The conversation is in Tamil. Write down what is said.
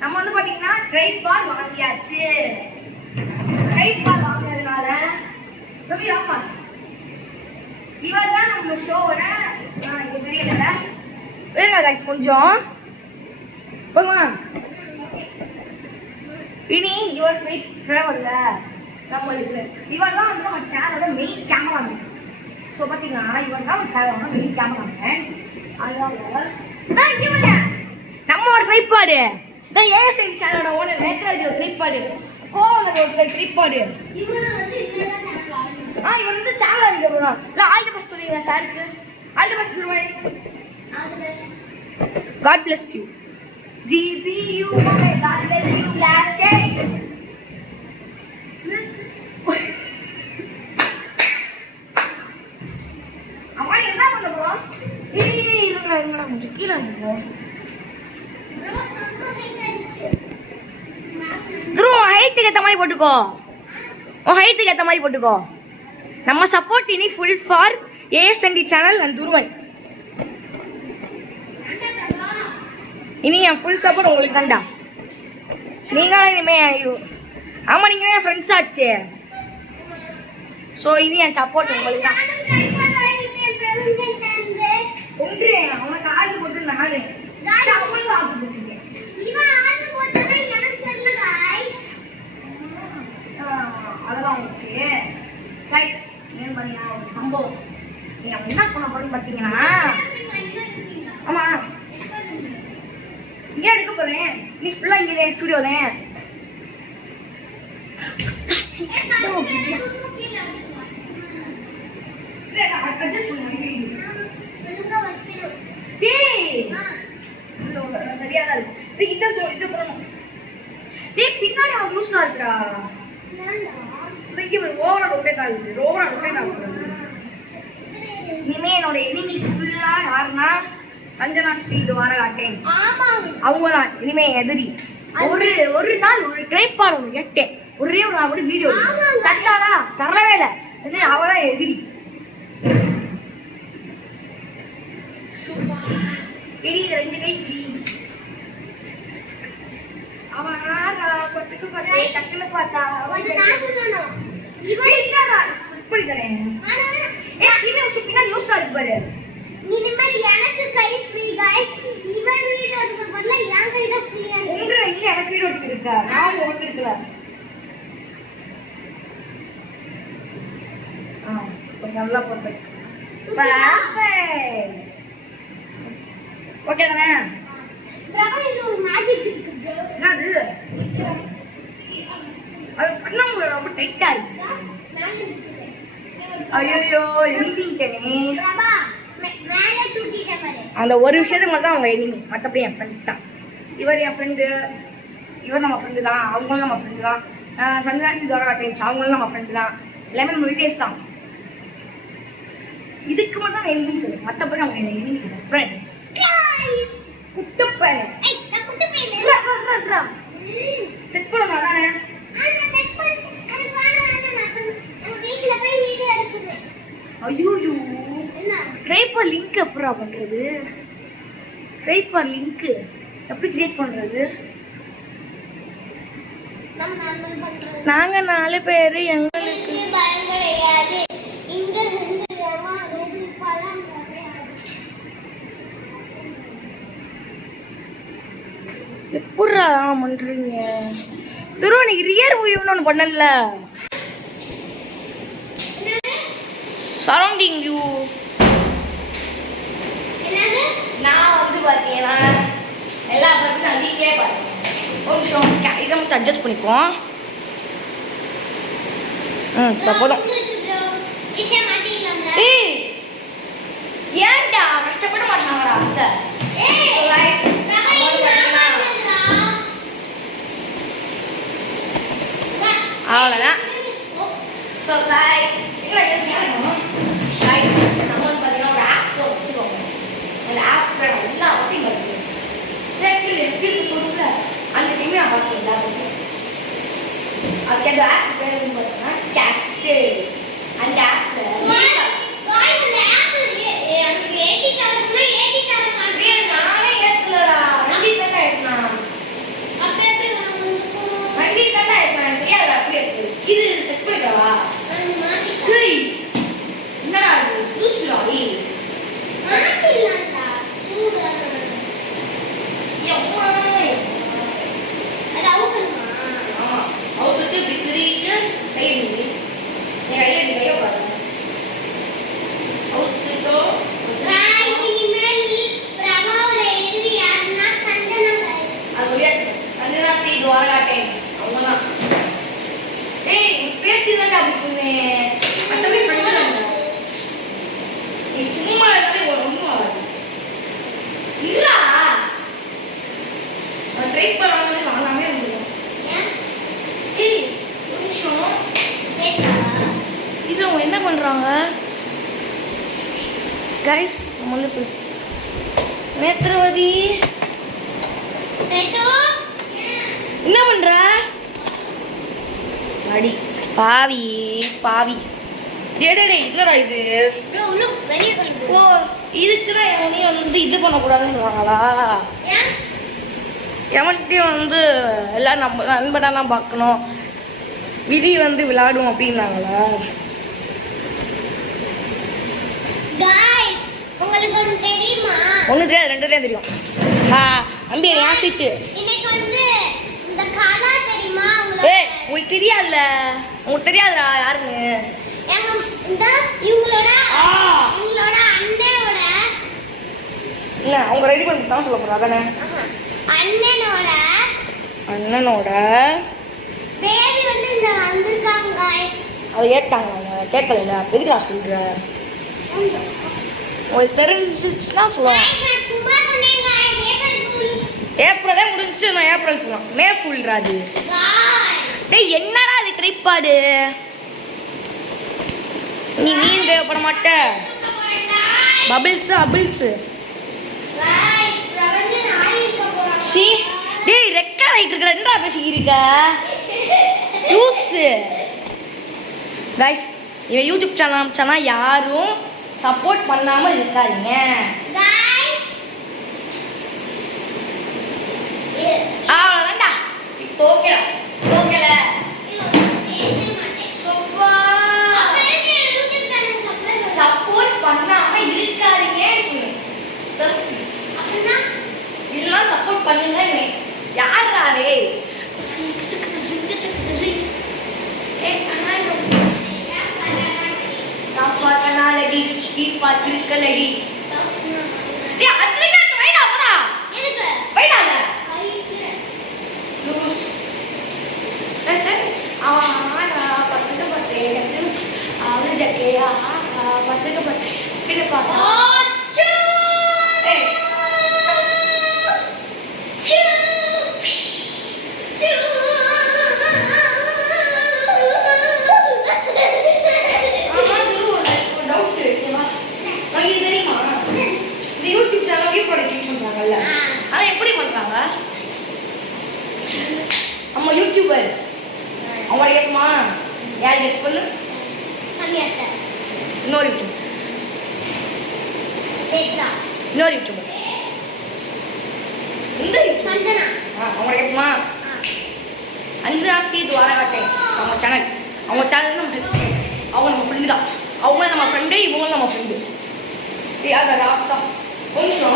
நம்ம வந்து பாத்தீங்கன்னா ட்ரைபாட் வாங்கியாச்சு. ட்ரைபாட் வாங்கினதுனால ரவி ஆமா இவர் தான் நம்ம ஷோவோட இது தெரியல வேற गाइस கொஞ்சம் போமா இனி இவர் போய் டிராவல்ல நம்மளுக்கு இவர் தான் வந்து நம்ம சேனலோட மெயின் கேமராமேன். ஸோ பார்த்தீங்கன்னா இவர் தான் நம்ம சேனலோட மெயின் கேமராமேன். அதனால நான் இங்கே வரேன் நம்மளோட ட்ரைபாடு இந்த ஏஎஸ்என் சேனலோட ஓனர் நேத்ராஜி ஒரு ட்ரைபாடு கோவலர் ஒரு ட்ரைபாடு இவர் வந்து சேனல் ஆரம்பிக்க போகிறோம். இல்லை ஆல் தி பெஸ்ட் சொல்லிடுறேன் சாருக்கு. ஆல் தி பெஸ்ட் சொல்லுவேன். God bless you. GBU God bless you last day. அம்மா என்ன பண்ண போறோம்? இருங்கடா கொஞ்சம் கீழே இறங்குவோம். ப்ரோ ஹைட்டுக்கு ஏத்த மாதிரி போட்டுக்கோ. ஹைட்டுக்கு ஏத்த மாதிரி போட்டுக்கோ. நம்ம சப்போர்ட் இனி ஃபுல் ஃபார் ஏஎஸ்என்டி சேனல் அண்ட் துருவை. இனி என் ஃபுல் சப்போர்ட் உங்களுக்கு தான்டா. நீங்க இனிமே ஆமா நீங்க என் ஃப்ரெண்ட்ஸ் ஆச்சு. ஸோ இனி என் சப்போர்ட் உங்களுக்கு தான். ஒன்று அவனுக்கு ஆர்டர் போட்டு நானு அவனுக்கு ஆர்டர் போட்டுருக்கேன். அதெல்லாம் ஓகே கைஸ். ஏன் பண்ணீங்கன்னா ஒரு சம்பவம் நீங்க என்ன பண்ண போறேன்னு பார்த்தீங்கன்னா ஆமா இங்கே எடுக்க போறேன். நீ ஃபுல்லா இங்கே ஸ்டுடியோல பின்னாடி அவன் லூசா இருக்கா ஓவரா ரொட்டேட் ஆகுது. ஓவரா ரொட்டேட் ஆகுது. இனிமே என்னோட எனிமி ஃபுல்லா யாருன்னா சஞ்சனா ஸ்ரீ வார காட்டேன். அவங்க தான் இனிமே எதிரி. ஒரு நாள் ஒரு ட்ரைபாட் ஒன்று கேட்டேன். ஒரே ஒரு நாள் கூட வீடியோ தட்டாளா தரவே இல்லை. அவதான் எதிரி. ரெண்டு கை அவன் டக்குன்னு பார்த்தா பாரு. எனக்கு கை ஃப்ரீ गाइस. இவன் வீடியோ எடுக்க பதிலா என் கை தான் ஃப்ரீயா இருக்கு. உங்க இல்ல எனக்கு வீடியோ எடுத்துருக்கா. நான் ஓட்டு இருக்கல. கொஞ்சம் நல்லா பெர்ஃபெக்ட். பெர்ஃபெக்ட். ஓகே தானே? பிரபா இது ஒரு மேஜிக் இருக்கு. என்னது? அது பண்ணாம ரொம்ப டைட்டா இருக்கு. ஐயோ எனிமிட்டனே. பிரபா மேலே தூக்கிட்ட பாரு. அந்த ஒரு விஷயத்துக்கு மட்டும் அவங்க எனிமி. மற்றபடி என் ஃப்ரெண்ட்ஸ் தான். இவர் என் ஃப்ரெண்டு. இவர் நம்ம ஃப்ரெண்டு தான். அவங்களும் நம்ம ஃப்ரெண்டு தான். சந்திராசி தோரா டைம்ஸ் அவங்களும் நம்ம ஃப்ரெண்டு தான். எல்லாமே நம்ம ரிலேட்டிவ்ஸ் தான். இதுக்கு மட்டும் நான் எனிமி சொல்லு. மற்றபடி அவங்க என்ன எனிமி இல்லை. ஃப்ரெண்ட்ஸ். குட்டுப்பேன். நான் குட்டுப்பேன். செட் பண்ணலாம் தானே? செட் பண்ணு. அது நம்ம வீட்ல போய் வீடியோ எடுக்கணும். ஐயோ என்ன? ட்ரைபாட் லிங்க் எப்பரா பண்றது? ட்ரைபாட் லிங்க் எப்படி கிரியேட் பண்றது? நம்ம நார்மல் பண்றது. நாங்க 4 பேர் எங்களுக்கு பயம் கிடையாது. இங்க ரெண்டுமா ரெண்டு பழம் கிடையாது. எப்படிடா பண்றீங்க? துரு நீ ரியர் வியூன்னு ஒன்று பண்ணல. சரௌண்டிங் வியூ என்னது? நான் வந்து பார்த்தீங்கன்னா எல்லா படத்தையும் நான் வீட்லேயே பார்த்தேன். ஒரு நிமிஷம் இதை மட்டும் அட்ஜஸ்ட் பண்ணிப்போம். இப்போ போதும். ஏய் ஏன்டா கஷ்டப்பட மாட்டாங்கடா அத்தை. அவ்வளோதான். ஸோ கைஸ் இல்லை கைஸ் நம்ம வந்து பார்த்தீங்கன்னா ஒரு ஆப் வச்சுக்கோங்க. அந்த ஆப் எல்லா பற்றியும் பார்த்துக்கோங்க. ஃபீஸ் சொல்லுங்க அந்த டைமே நான் பார்த்துக்கேன் எல்லா பற்றியும். அதுக்கு அந்த ஆப் பேர் வந்து பார்த்தீங்கன்னா கேஸ்ட். அந்த ஆப்பில் நானே ஏற்கலடா. ரஞ்சித் தானே ஏற்றினான். ட்ரைபாட் வாங்குறது வாங்காமே இருந்துடும். ஏய் ஒரு நிமிஷம், இது அவங்க என்ன பண்றாங்க கைஸ்? நம்ம வந்து போய் நேத்ரவதி என்ன பண்ற? அடி பாவி பாவி. டேய் இல்லடா இது. ஓ இதுக்குடா எவனையும் வந்து இது பண்ணக்கூடாதுன்னு சொல்லுவாங்களா? எவன்கிட்டையும் வந்து எல்லாம் நம்ம நண்பனாக தான் பார்க்கணும், விதி வந்து விளையாடும் அப்படின்னாங்களா? உங்களுக்கு ஒன்று தெரியுமா? ஒன்று தெரியாது, ரெண்டு தான் தெரியும். அம்பி ஏன் சீட்டு இன்னைக்கு வந்து இந்த கலா தெரியுமா ஏய் உங்களுக்கு தெரியாதுல, உங்களுக்கு தெரியாதுடா யாருன்னு. இந்த இவங்களோட அண்ணனோட என்ன அவங்க ரெடி பண்ணி தான் சொல்ல போறா தானே? அண்ணனோட பேபி வந்து இந்த வந்திருக்காங்க. அதை ஏட்டாங்க, அவங்க கேட்கல. எதுக்கு நான் சொல்றேன்? உங்களுக்கு தெரிஞ்சிச்சுன்னா சொல்லுவாங்க. ஏப்ரலே முடிஞ்சு, நான் ஏப்ரல் ஃபுல் மே ஃபுல் ராஜு. டேய் என்னடா அது ட்ரைபாடு? நீ தேவைப்பட மாட்ட. பபிள்ஸ் சி டேய் ரெக்கார்ட் ஆயிட்டு இருக்கற, என்னடா பேசிக்கிருக்க லூஸ்? गाइस இவன் யூடியூப் சேனல் ஆரம்பிச்சானா யாரும் சப்போர்ட் பண்ணாம இருக்காதீங்க அவ்வளவுதான்டா. இப்போ ஓகேடா, ஓகேல சப்போர்ட் பண்ணாம இருக்காதீங்க சொல்லு. இல்லைன்னா சப்போர்ட் பண்ணுங்க. யாராவே நான் பார்க்கனாலடி நீ பார்த்திருக்கலடி. டேய் அதுல வைடா போடா. எதுக்கு வைடாங்க லூஸ்? ஆனா பக்கத்து பத்தே அது ஜக்கையா பக்கத்து பத்தே கிட்ட பார்த்தா YouTube channel view product click பண்றாங்கல்ல, அதை எப்படி பண்றாங்க? நம்ம யூடியூபர் அவங்க கேட்குமா? யார் கெஸ் பண்ணு? இன்னொரு யூடியூபர் இந்த அவங்க கேட்குமா? அஞ்சு ஸ்ரீ துவாரகாட்டை அவங்க சேனல், அவங்க சேனல் நம்ம ஹெல்ப் பண்ணுவோம். அவங்க நம்ம ஃப்ரெண்டு தான், அவங்க நம்ம ஃப்ரெண்டு, இவங்களும் நம்ம ஃப்ரெண்டு. ராக்ஸா கொஞ்சம்